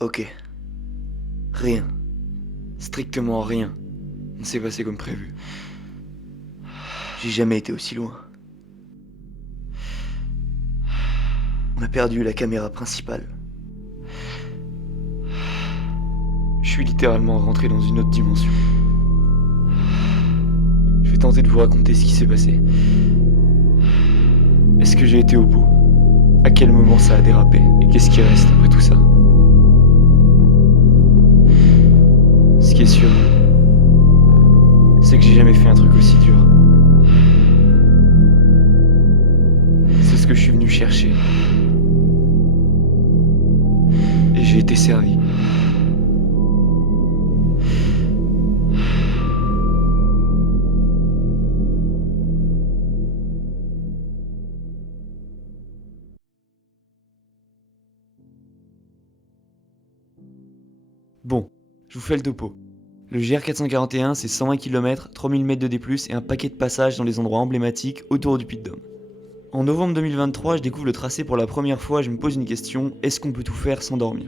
Ok. Rien. Strictement rien ne s'est passé comme prévu. J'ai jamais été aussi loin. On a perdu la caméra principale. Je suis littéralement rentré dans une autre dimension. Je vais tenter de vous raconter ce qui s'est passé. Est-ce que j'ai été au bout? À quel moment ça a dérapé? Et qu'est-ce qui reste après tout ça? Ce qui est sûr, c'est que j'ai jamais fait un truc aussi dur. C'est ce que je suis venu chercher. Et j'ai été servi. Bon, je vous fais le topo. Le GR441, c'est 120 km, 3000 mètres de D+, et un paquet de passages dans les endroits emblématiques autour du Puy-de-Dôme. En novembre 2023, je découvre le tracé pour la première fois et je me pose une question, est-ce qu'on peut tout faire sans dormir?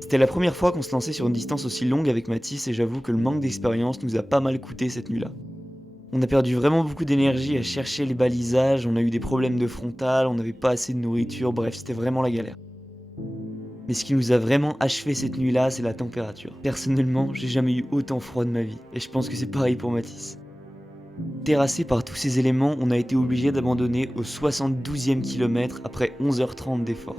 C'était la première fois qu'on se lançait sur une distance aussi longue avec Mathis et j'avoue que le manque d'expérience nous a pas mal coûté cette nuit-là. On a perdu vraiment beaucoup d'énergie à chercher les balisages, on a eu des problèmes de frontal, on n'avait pas assez de nourriture, bref, c'était vraiment la galère. Mais ce qui nous a vraiment achevé cette nuit-là, c'est la température. Personnellement, j'ai jamais eu autant froid de ma vie, et je pense que c'est pareil pour Mathis. Terrassé par tous ces éléments, on a été obligé d'abandonner au 72e kilomètre après 11h30 d'effort.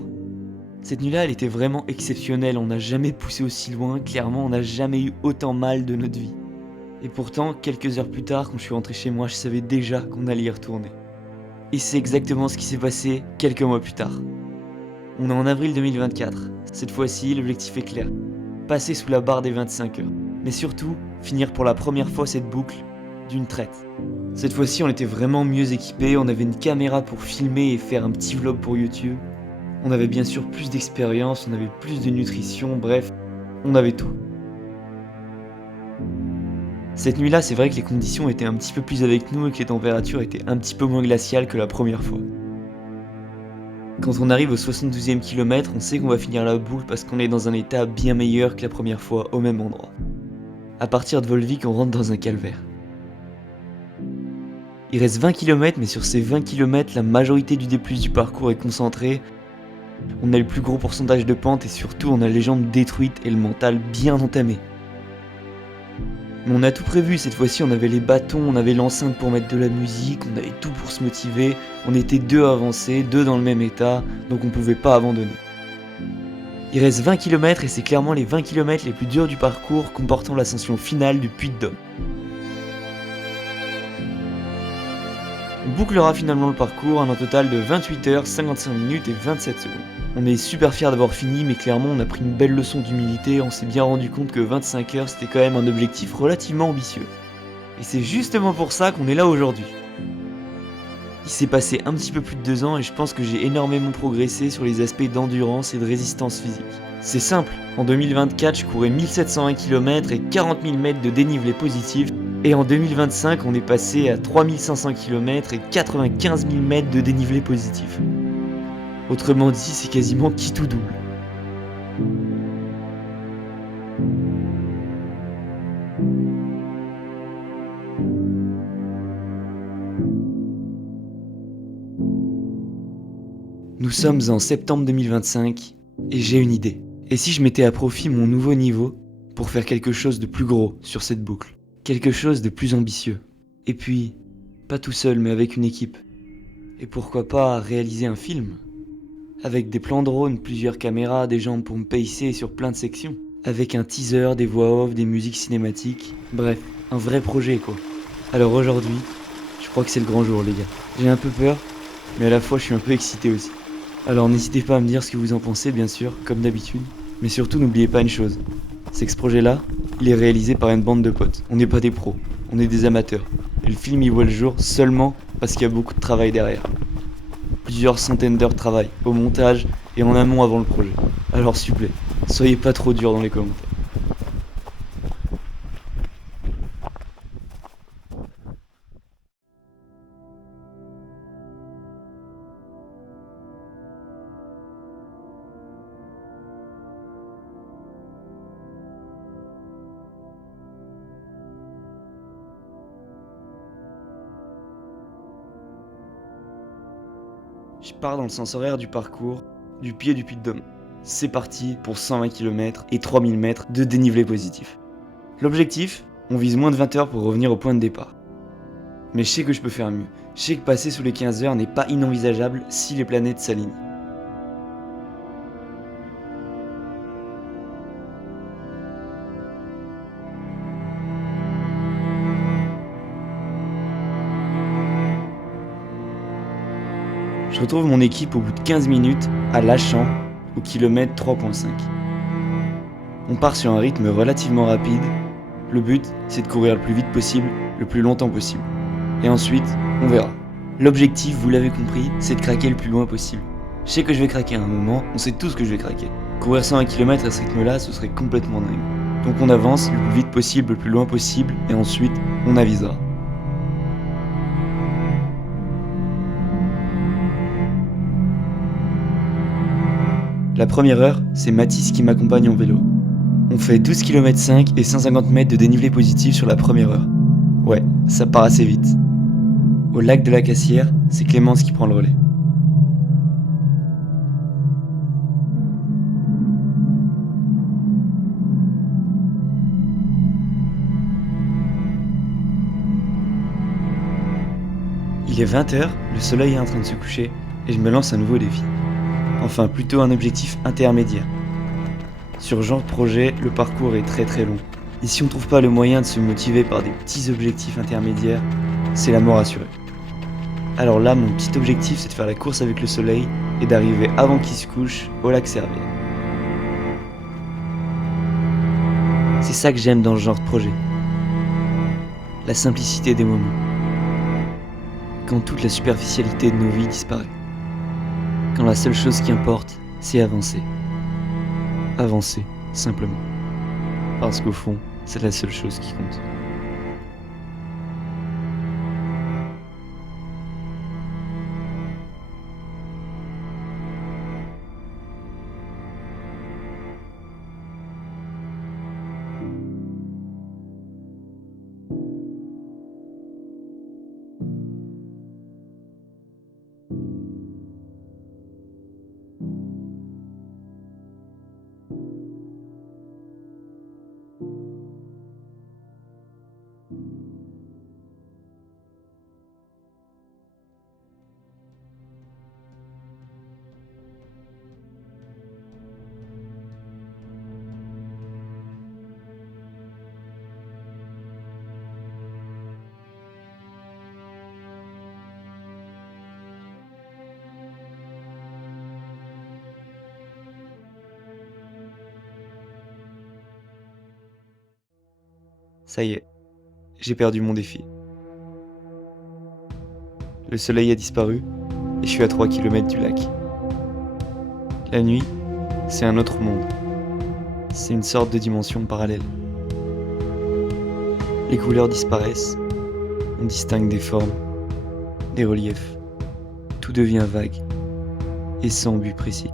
Cette nuit-là, elle était vraiment exceptionnelle, on n'a jamais poussé aussi loin, clairement on n'a jamais eu autant mal de notre vie. Et pourtant, quelques heures plus tard, quand je suis rentré chez moi, je savais déjà qu'on allait y retourner. Et c'est exactement ce qui s'est passé quelques mois plus tard. On est en avril 2024. Cette fois-ci, l'objectif est clair. Passer sous la barre des 25 heures. Mais surtout, finir pour la première fois cette boucle d'une traite. Cette fois-ci, on était vraiment mieux équipés, on avait une caméra pour filmer et faire un petit vlog pour YouTube. On avait bien sûr plus d'expérience, on avait plus de nutrition, bref, on avait tout. Cette nuit-là, c'est vrai que les conditions étaient un petit peu plus avec nous et que les températures étaient un petit peu moins glaciales que la première fois. Quand on arrive au 72e kilomètre, on sait qu'on va finir la boucle parce qu'on est dans un état bien meilleur que la première fois au même endroit. À partir de Volvic, on rentre dans un calvaire. Il reste 20 km, mais sur ces 20 km, la majorité du D+ du parcours est concentrée. On a le plus gros pourcentage de pente et surtout on a les jambes détruites et le mental bien entamé. Mais on a tout prévu, cette fois-ci on avait les bâtons, on avait l'enceinte pour mettre de la musique, on avait tout pour se motiver, on était deux avancés, deux dans le même état, donc on pouvait pas abandonner. Il reste 20 km et c'est clairement les 20 km les plus durs du parcours comportant l'ascension finale du Puy-de-Dôme. On bouclera finalement le parcours en un total de 28 heures, 55 minutes et 27 secondes. On est super fiers d'avoir fini, mais clairement on a pris une belle leçon d'humilité, on s'est bien rendu compte que 25 heures c'était quand même un objectif relativement ambitieux. Et c'est justement pour ça qu'on est là aujourd'hui. Il s'est passé un petit peu plus de 2 ans et je pense que j'ai énormément progressé sur les aspects d'endurance et de résistance physique. C'est simple, en 2024 je courais 1720 km et 40 000 mètres de dénivelé positif, et en 2025 on est passé à 3500 km et 95 000 mètres de dénivelé positif. Autrement dit, c'est quasiment qui tout double. Nous sommes en septembre 2025 et j'ai une idée. Et si je mettais à profit mon nouveau niveau pour faire quelque chose de plus gros sur cette boucle? Quelque chose de plus ambitieux. Et puis, pas tout seul mais avec une équipe. Et pourquoi pas réaliser un film? Avec des plans drone, plusieurs caméras, des gens pour me pacer sur plein de sections. Avec un teaser, des voix off, des musiques cinématiques. Bref, un vrai projet quoi. Alors aujourd'hui, je crois que c'est le grand jour les gars. J'ai un peu peur, mais à la fois je suis un peu excité aussi. Alors n'hésitez pas à me dire ce que vous en pensez bien sûr, comme d'habitude. Mais surtout n'oubliez pas une chose, c'est que ce projet-là, il est réalisé par une bande de potes. On n'est pas des pros, on est des amateurs. Et le film il voit le jour seulement parce qu'il y a beaucoup de travail derrière. Plusieurs centaines d'heures de travail, au montage et en amont avant le projet. Alors s'il vous plaît, soyez pas trop dur dans les commentaires. Je pars dans le sens horaire du parcours, du pied du Puy-de-Dôme. C'est parti pour 120 km et 3000 mètres de dénivelé positif. L'objectif, on vise moins de 20 heures pour revenir au point de départ. Mais je sais que je peux faire mieux. Je sais que passer sous les 15 heures n'est pas inenvisageable si les planètes s'alignent. Je retrouve mon équipe au bout de 15 minutes à Lachamps, au kilomètre 3.5. On part sur un rythme relativement rapide. Le but, c'est de courir le plus vite possible, le plus longtemps possible. Et ensuite, on verra. L'objectif, vous l'avez compris, c'est de craquer le plus loin possible. Je sais que je vais craquer à un moment, on sait tous que je vais craquer. Courir 120 km à ce rythme-là, ce serait complètement dingue. Donc on avance le plus vite possible, le plus loin possible, et ensuite, on avisera. La première heure, c'est Mathis qui m'accompagne en vélo. On fait 12 km 5 et 150 mètres de dénivelé positif sur la première heure. Ouais, ça part assez vite. Au lac de la Cassière, c'est Clémence qui prend le relais. Il est 20h, le soleil est en train de se coucher et je me lance un nouveau défi. Enfin, plutôt un objectif intermédiaire. Sur ce genre de projet, le parcours est très long. Et si on trouve pas le moyen de se motiver par des petits objectifs intermédiaires, c'est la mort assurée. Alors là, mon petit objectif, c'est de faire la course avec le soleil et d'arriver avant qu'il se couche au lac Servière. C'est ça que j'aime dans ce genre de projet. La simplicité des moments. Quand toute la superficialité de nos vies disparaît. Quand la seule chose qui importe, c'est avancer. Avancer, simplement. Parce qu'au fond, c'est la seule chose qui compte. Ça y est, j'ai perdu mon défi. Le soleil a disparu et je suis à 3 km du lac. La nuit, c'est un autre monde. C'est une sorte de dimension parallèle. Les couleurs disparaissent, on distingue des formes, des reliefs. Tout devient vague et sans but précis.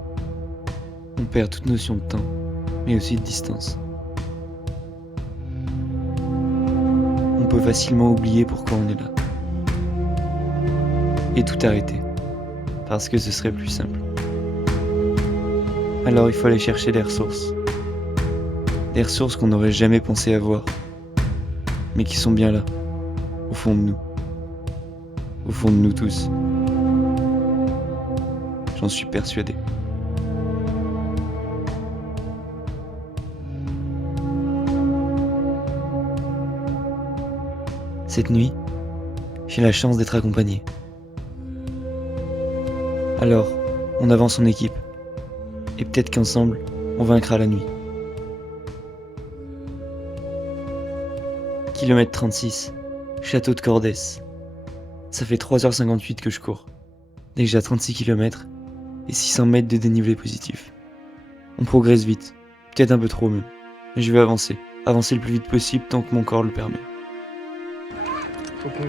On perd toute notion de temps, mais aussi de distance. On peut facilement oublier pourquoi on est là. Et tout arrêter, parce que ce serait plus simple. Alors il faut aller chercher des ressources. Des ressources qu'on n'aurait jamais pensé avoir, mais qui sont bien là, au fond de nous. Au fond de nous tous. J'en suis persuadé. Cette nuit, j'ai la chance d'être accompagné. Alors, on avance en équipe. Et peut-être qu'ensemble, on vaincra la nuit. Kilomètre 36, château de Cordès. Ça fait 3h58 que je cours. Déjà 36 km et 600 mètres de dénivelé positif. On progresse vite, peut-être un peu trop même. Mais je vais avancer le plus vite possible tant que mon corps le permet. Faut qu'on...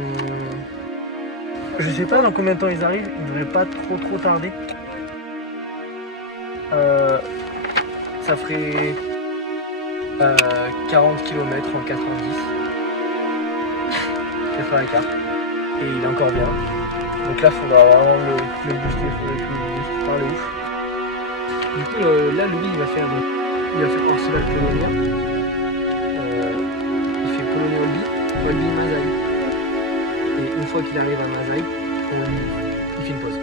Je sais pas dans combien de temps ils arrivent, ils devraient pas trop tarder. Ça ferait 40 km en 90. C'est pas l'écart. Et il est encore bien. Donc là, il faudra vraiment le booster, il faudrait qu'il le booste par le ouf. Du coup, là, lui, il va faire Orcival Polonia. Il fait Polonia Olbi, Masaï. Et une fois qu'il arrive à Masaï, il fait une pause.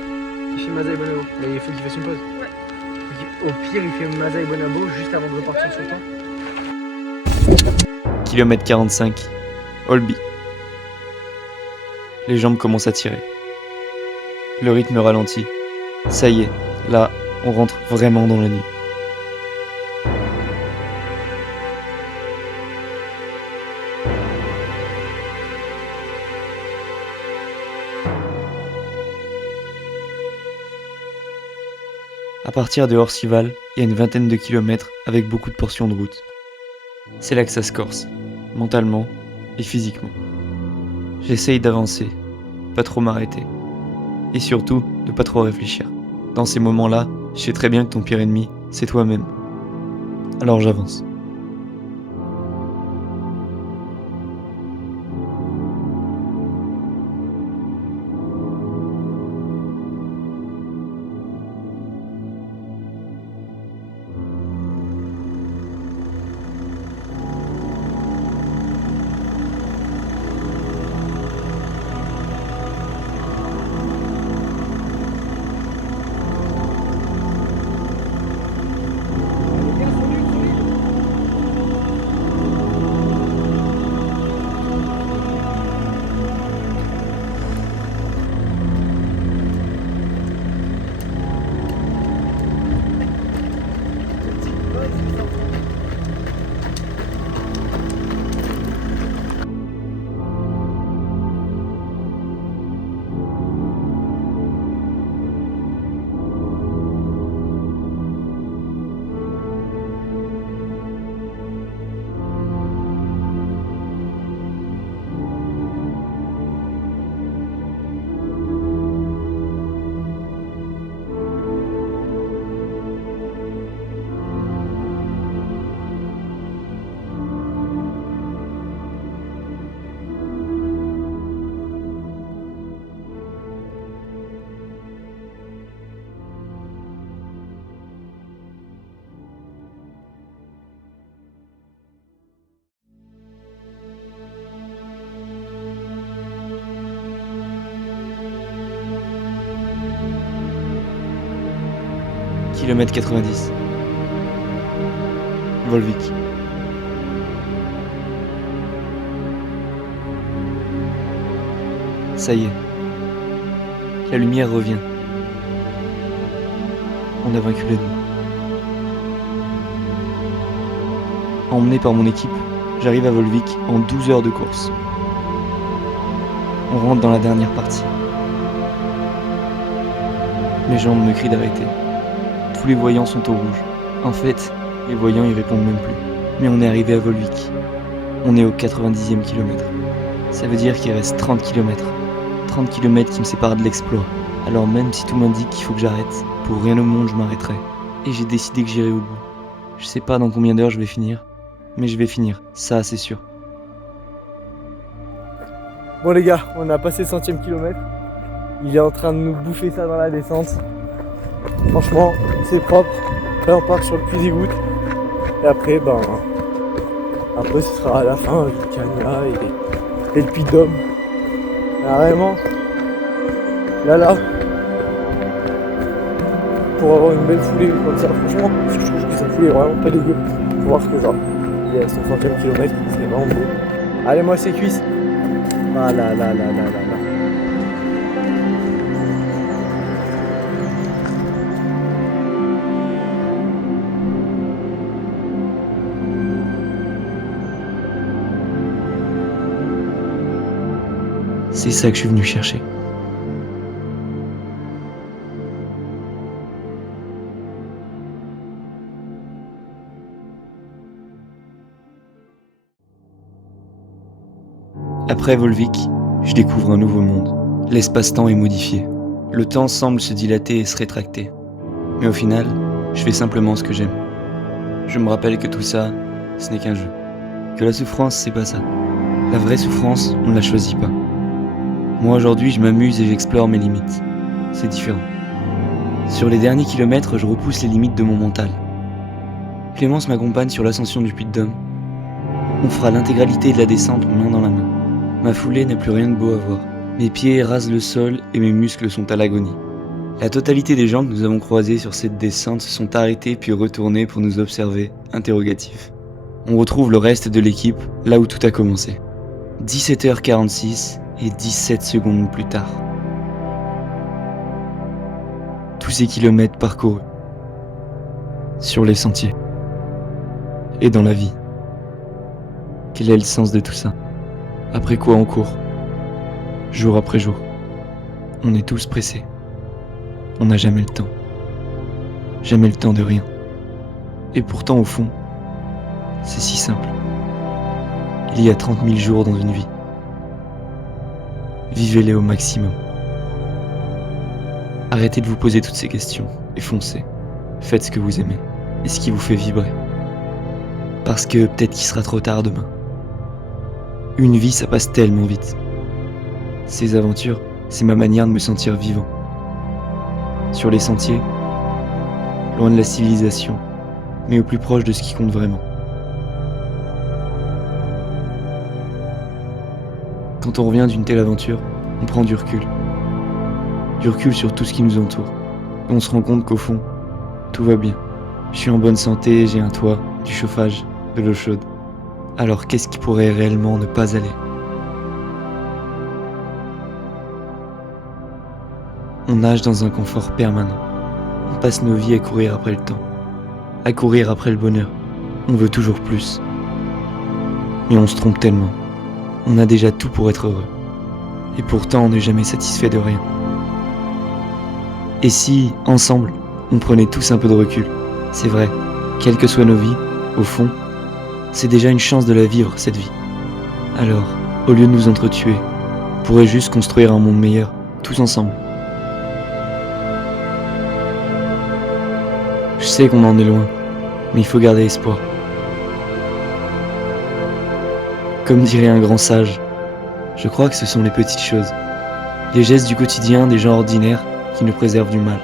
Il fait Masaï Bonabo. Mais il faut qu'il fasse une pause. Ouais. Au pire, il fait Masaï Bonabo juste avant de repartir sur le temps. Kilomètre 45, Olbi. Les jambes commencent à tirer. Le rythme ralentit. Ça y est, là, on rentre vraiment dans la nuit. À partir de Orcival, il y a une vingtaine de kilomètres avec beaucoup de portions de route. C'est là que ça se corse, mentalement et physiquement. J'essaye d'avancer, pas trop m'arrêter. Et surtout, de pas trop réfléchir. Dans ces moments-là, je sais très bien que ton pire ennemi, c'est toi-même. Alors j'avance. Kilomètre 90. Volvic. Ça y est. La lumière revient. On a vaincu l'ennemi. Emmené par mon équipe, j'arrive à Volvic en 12 heures de course. On rentre dans la dernière partie. Mes jambes me crient d'arrêter. Tous les voyants sont au rouge. En fait, les voyants y répondent même plus. Mais on est arrivé à Volvic. On est au 90e kilomètre. Ça veut dire qu'il reste 30 km. 30 km qui me séparent de l'exploit. Alors même si tout m'indique qu'il faut que j'arrête, pour rien au monde je m'arrêterai. Et j'ai décidé que j'irai au bout. Je sais pas dans combien d'heures je vais finir, mais je vais finir, ça c'est sûr. Bon les gars, on a passé le 100e kilomètre. Il est en train de nous bouffer ça dans la descente. Franchement, c'est propre. Là on part sur le puits des gouttes. Et après, après ce sera à la fin du Cagna et le puits de Dôme. Vraiment, là, pour avoir une belle foulée comme ça, franchement, parce que je trouve que sa foulée est vraiment pas dégueu. Faut voir que genre, il est à son 30e kilomètre, c'est vraiment beau. Allez, moi ses cuisses. Ah là là là là là là. C'est ça que je suis venu chercher. Après Volvic, je découvre un nouveau monde. L'espace-temps est modifié. Le temps semble se dilater et se rétracter. Mais au final, je fais simplement ce que j'aime. Je me rappelle que tout ça, ce n'est qu'un jeu. Que la souffrance, c'est pas ça. La vraie souffrance, on ne la choisit pas. Moi aujourd'hui, je m'amuse et j'explore mes limites. C'est différent. Sur les derniers kilomètres, je repousse les limites de mon mental. Clémence m'accompagne sur l'ascension du Puy-de-Dôme. On fera l'intégralité de la descente main dans la main. Ma foulée n'a plus rien de beau à voir. Mes pieds rasent le sol et mes muscles sont à l'agonie. La totalité des gens que nous avons croisés sur cette descente se sont arrêtés puis retournés pour nous observer, interrogatifs. On retrouve le reste de l'équipe là où tout a commencé. 17h46 et 17 secondes plus tard. Tous ces kilomètres parcourus. Sur les sentiers. Et dans la vie. Quel est le sens de tout ça? Après quoi on court? Jour après jour. On est tous pressés. On n'a jamais le temps. Jamais le temps de rien. Et pourtant au fond, c'est si simple. Il y a 30 000 jours dans une vie. Vivez-les au maximum. Arrêtez de vous poser toutes ces questions et foncez. Faites ce que vous aimez et ce qui vous fait vibrer. Parce que peut-être qu'il sera trop tard demain. Une vie, ça passe tellement vite. Ces aventures, c'est ma manière de me sentir vivant. Sur les sentiers, loin de la civilisation, mais au plus proche de ce qui compte vraiment. Quand on revient d'une telle aventure, on prend du recul. Du recul sur tout ce qui nous entoure. Et on se rend compte qu'au fond, tout va bien. Je suis en bonne santé, j'ai un toit, du chauffage, de l'eau chaude. Alors qu'est-ce qui pourrait réellement ne pas aller? On nage dans un confort permanent. On passe nos vies à courir après le temps, à courir après le bonheur. On veut toujours plus. Mais on se trompe tellement. On a déjà tout pour être heureux. Et pourtant on n'est jamais satisfait de rien. Et si, ensemble, on prenait tous un peu de recul? C'est vrai, quelles que soient nos vies, au fond, c'est déjà une chance de la vivre, cette vie. Alors, au lieu de nous entretuer, on pourrait juste construire un monde meilleur, tous ensemble. Je sais qu'on en est loin, mais il faut garder espoir. Comme dirait un grand sage, je crois que ce sont les petites choses, les gestes du quotidien des gens ordinaires qui nous préservent du mal.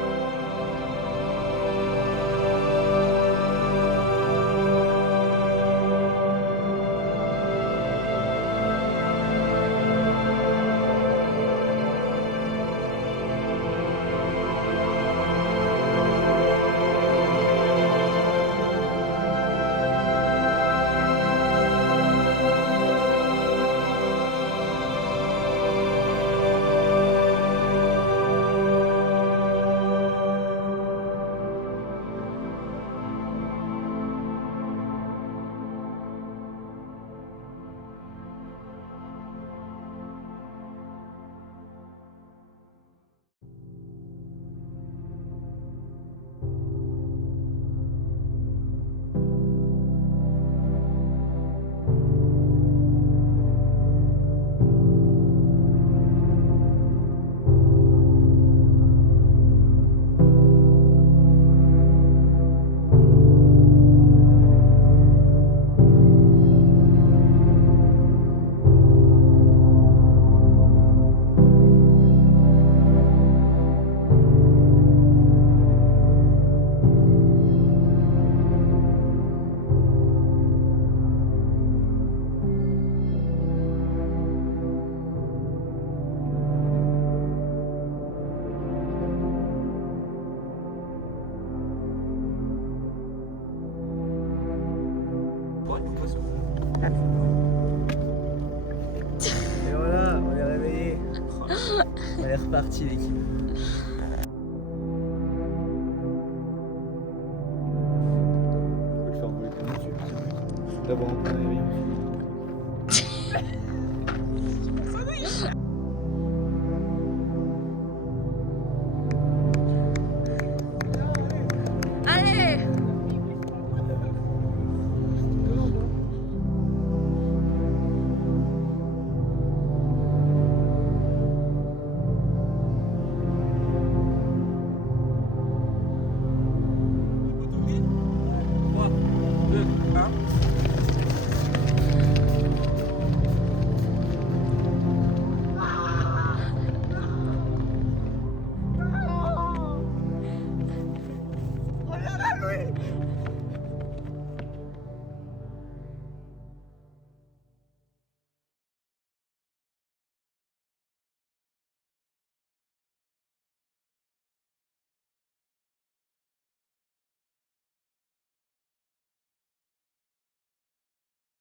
Et voilà, on est réveillé. On est reparti l'équipe. On peut le faire rouler comme dessus. D'abord un peu d'aérien.